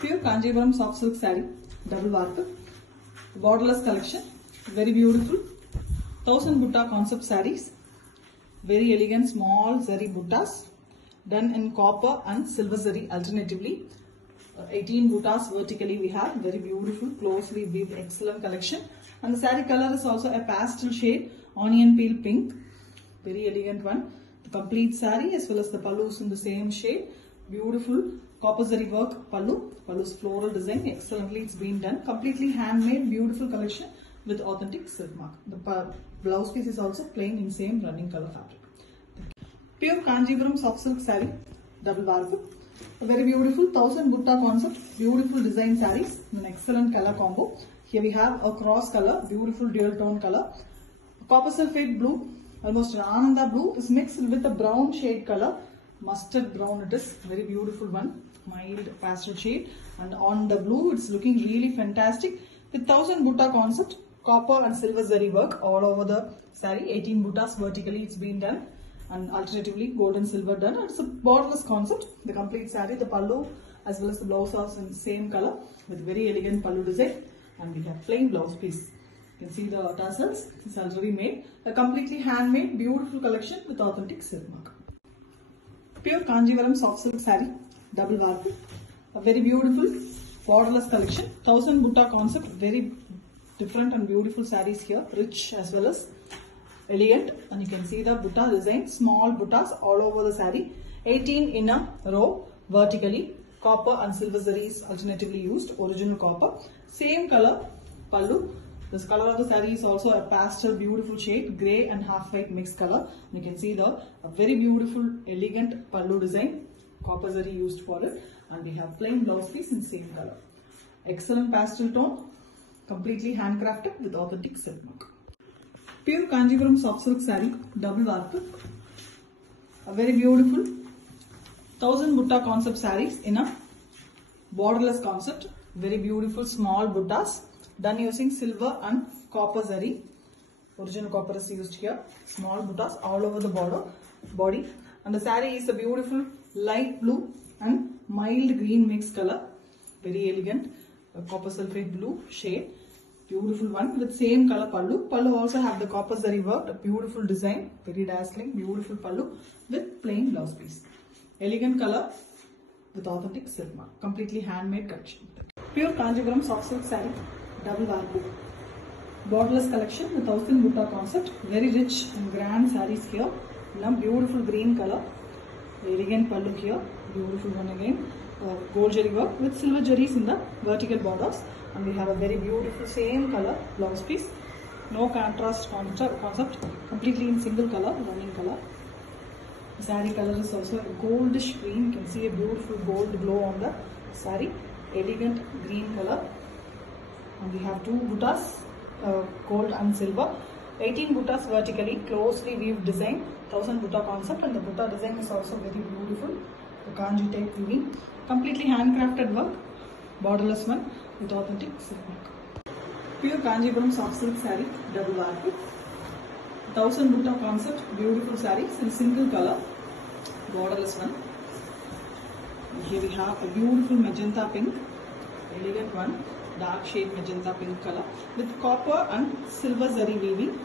Pure Kanjivaram soft silk saree, double warp, borderless collection, very beautiful. 1000 butta concept sarees, very elegant small zari buttas, done in copper and silver zari alternatively. 18 buttas vertically we have, very beautiful, closely weaved, excellent collection. And the saree color is also a pastel shade, onion peel pink, very elegant one. The complete saree as well as the pallu is in the same shade, beautiful copper zari work pallu, pallu's floral design, excellently it's been done, completely handmade, beautiful collection with authentic silk mark. The blouse piece is also plain in same running color fabric. Pure Kanjivaram soft silk saree, double warp, a very beautiful 1000 butta concept, beautiful design sarees, an excellent color combo. Here we have a cross color, beautiful dual tone color, copper sulphate blue, almost an Ananda blue is mixed with a brown shade color, mustard brown it is, very beautiful one, mild pastel shade, and on the blue it's looking really fantastic with 1000 butta concept, copper and silver zari work all over the saree, 18 buttas vertically it's been done, and alternatively gold and silver done. And it's a borderless concept. The complete saree, the pallu as well as the blouse are in the same color with very elegant pallu design, and we have plain blouse piece. You can see the tassels, it's already made, a completely handmade beautiful collection with authentic silk mark. Pure Kanjivaram soft silk saree, double warp, a very beautiful borderless collection, 1000 butta concept, very different and beautiful sarees here, rich as well as elegant, and you can see the butta design, small buttas all over the saree, 18 in a row vertically, copper and silver zari is alternatively used, original copper, same color pallu. This color of the saree is also a pastel beautiful shade, grey and half white mixed color. You can see the very beautiful elegant pallu design, copper zari used for it, and we have plain blouse piece in same color. Excellent pastel tone, completely handcrafted with authentic silk mark. Pure Kanjivaram soft silk saree, double warp, a very beautiful 1000 butta concept sarees in a borderless concept, very beautiful small buttas done using silver and copper zari, original copper is used here, small buttas all over the body, and the saree is a beautiful light blue and mild green mixed color, very elegant copper sulphate blue shade, beautiful one with same color pallu. Pallu also have the copper zari work, a beautiful design, very dazzling, beautiful pallu with plain blouse piece. Elegant color with authentic silk mark, completely handmade collection. Pure Kanjivaram soft silk saree, double warp, borderless collection with 1000 butta concept, very rich and grand sarees here, beautiful green color, elegant pallu here, beautiful one again, gold jari work with silver jaris in the vertical borders, and we have a very beautiful same color blouse piece, no contrast concept, completely in single color, running color. The saree color is also a goldish green, you can see a beautiful gold glow on the saree, elegant green color, and we have two buttas, gold and silver, 18 buttas vertically, closely weaved design, 1000 butta concept, and the butta design is also very beautiful, the kanji type weaving, completely handcrafted work, borderless one with authentic silk mark. Pure Kanjivaram soft silk saree, double warp, 1000 butta concept, beautiful sarees in single color, borderless one. And here we have a beautiful magenta pink, elegant one, dark shade magenta pink color with copper and silver zari weaving.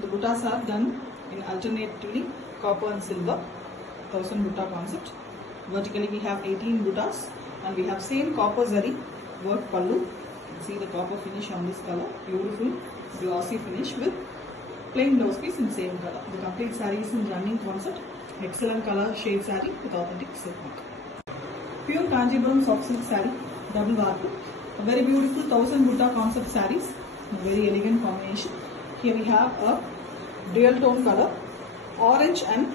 The buttas are done in alternately copper and silver, 1000 butta concept. Vertically we have 18 buttas, and we have same copper zari work pallu. You can see the copper finish on this color, beautiful glossy finish with plain blouse piece in same color. The complete saree is in running concept, excellent color shade saree with authentic silk mark. Pure Kanjivaram soft silk saree, double warp, a very beautiful 1000 butta concept sarees, a very elegant combination. Here we have a dual tone color, orange and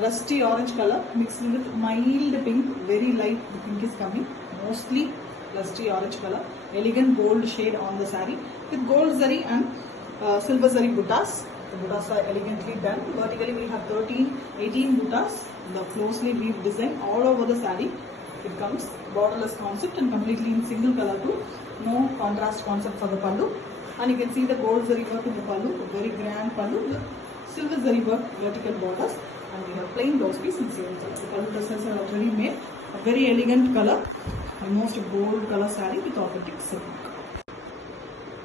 rusty orange color mixed with mild pink, very light the pink is coming, mostly rusty orange color, elegant gold shade on the saree with gold zari and silver zari buttas. The buttas are elegantly done. Vertically we have 18 buttas, the closely weaved design all over the saree. It comes borderless concept and completely in single color too, no contrast concept for the pallu. And you can see the gold zari work in the pallu, a very grand pallu with silver zari work vertical borders, and we have plain blouse piece in same color. The pallu dresses are already made, a very elegant color almost a gold color saree with authentic silk.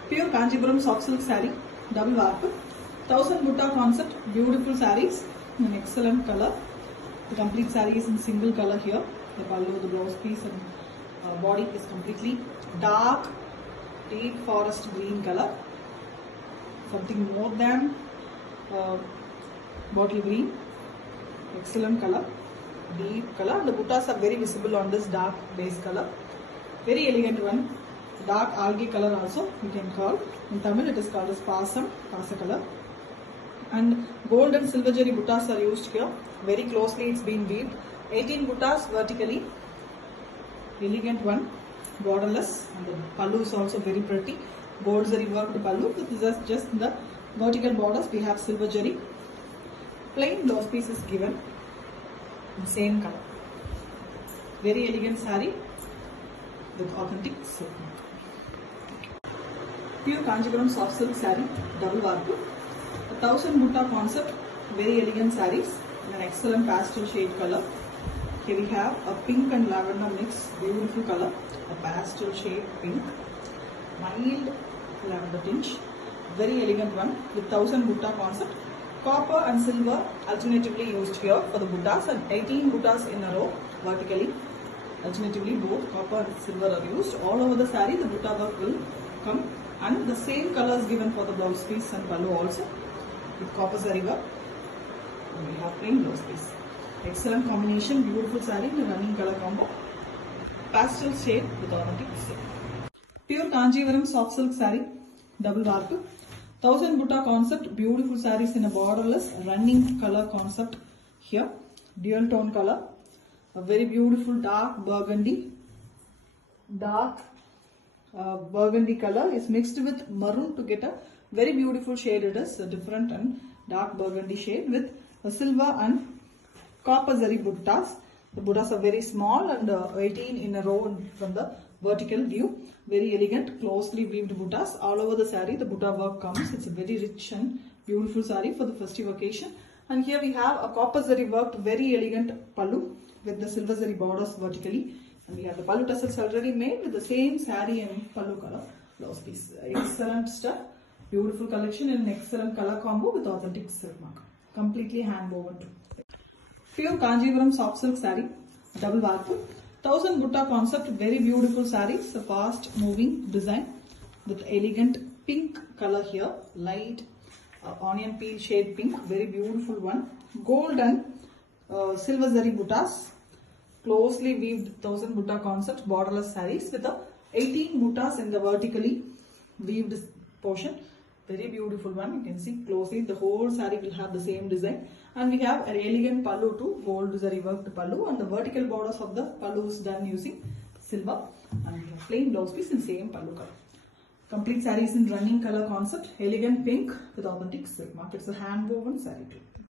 Pure Kanchipuram soft silk saree, double warp, 1000 butta concept, beautiful sarees in an excellent color. The complete saree is in single color here. The pallu, the blouse piece and body is completely dark, deep forest green color. Something more than bottle green. Excellent color, deep color. The buttas are very visible on this dark base color. Very elegant one. Dark algae color also you can call. In Tamil it is called as pasam, pasa color. And gold and silver jari buttas are used here. Very closely it's been weaved. 18 buttas vertically. Elegant one. Borderless. And the pallu is also very pretty. Gold zari worked pallu. This is just the vertical borders. We have silver jari. Plain blouse piece is given. In same color. Very elegant saree with authentic silk. Pure Kanchipuram soft silk saree, double warp. 1000 butta concept, very elegant sarees in an excellent pastel shade color. Here we have a pink and lavender mix, beautiful color, a pastel shade pink, mild lavender tinge, very elegant one with 1000 butta concept. Copper and silver alternatively used here for the buttas and 18 buttas in a row vertically. Alternatively both copper and silver are used. All over the saree the butta work will come. And the same colors given for the blouse piece and pallu also with copper zari work. And we have plain blouse piece. Excellent combination, beautiful saree in a running color combo. Pastel shade with authentic silk. Pure Kanchipuram soft silk saree, double warp. 1000 butta concept, beautiful sarees in a borderless running color concept here. Dual tone color, a very beautiful dark burgundy. Burgundy color is mixed with maroon to get a very beautiful shade. It is a different and dark burgundy shade with a silver and copper zari buttas. The buttas are very small and 18 in a row from the vertical view. Very elegant, closely weaved buttas. All over the saree the butta work comes. It's a very rich and beautiful saree for the festive occasion. And here we have a copper zari worked very elegant pallu with the silver zari borders vertically. And we have the pallu tassels already made with the same saree and pallu color blouse piece. Excellent stuff. Beautiful collection in an excellent color combo with authentic silk mark. Completely hand woven too. Pure Kanchipuram soft silk saree, double warp. 1000 butta concept, very beautiful sarees. A fast moving design with elegant pink color here. Light onion peel shade pink. Very beautiful one. Gold and silver zari buttas. Closely weaved 1000 butta concept borderless sarees with the 18 buttas in the vertically weaved portion. Very beautiful one. You can see closely the whole saree will have the same design. And we have an elegant pallu too, gold zari worked pallu, and the vertical borders of the pallu is done using silver. And we have plain blouse piece in same pallu color. Complete sarees in running color concept, elegant pink with authentic silk mark. It's a hand woven saree too.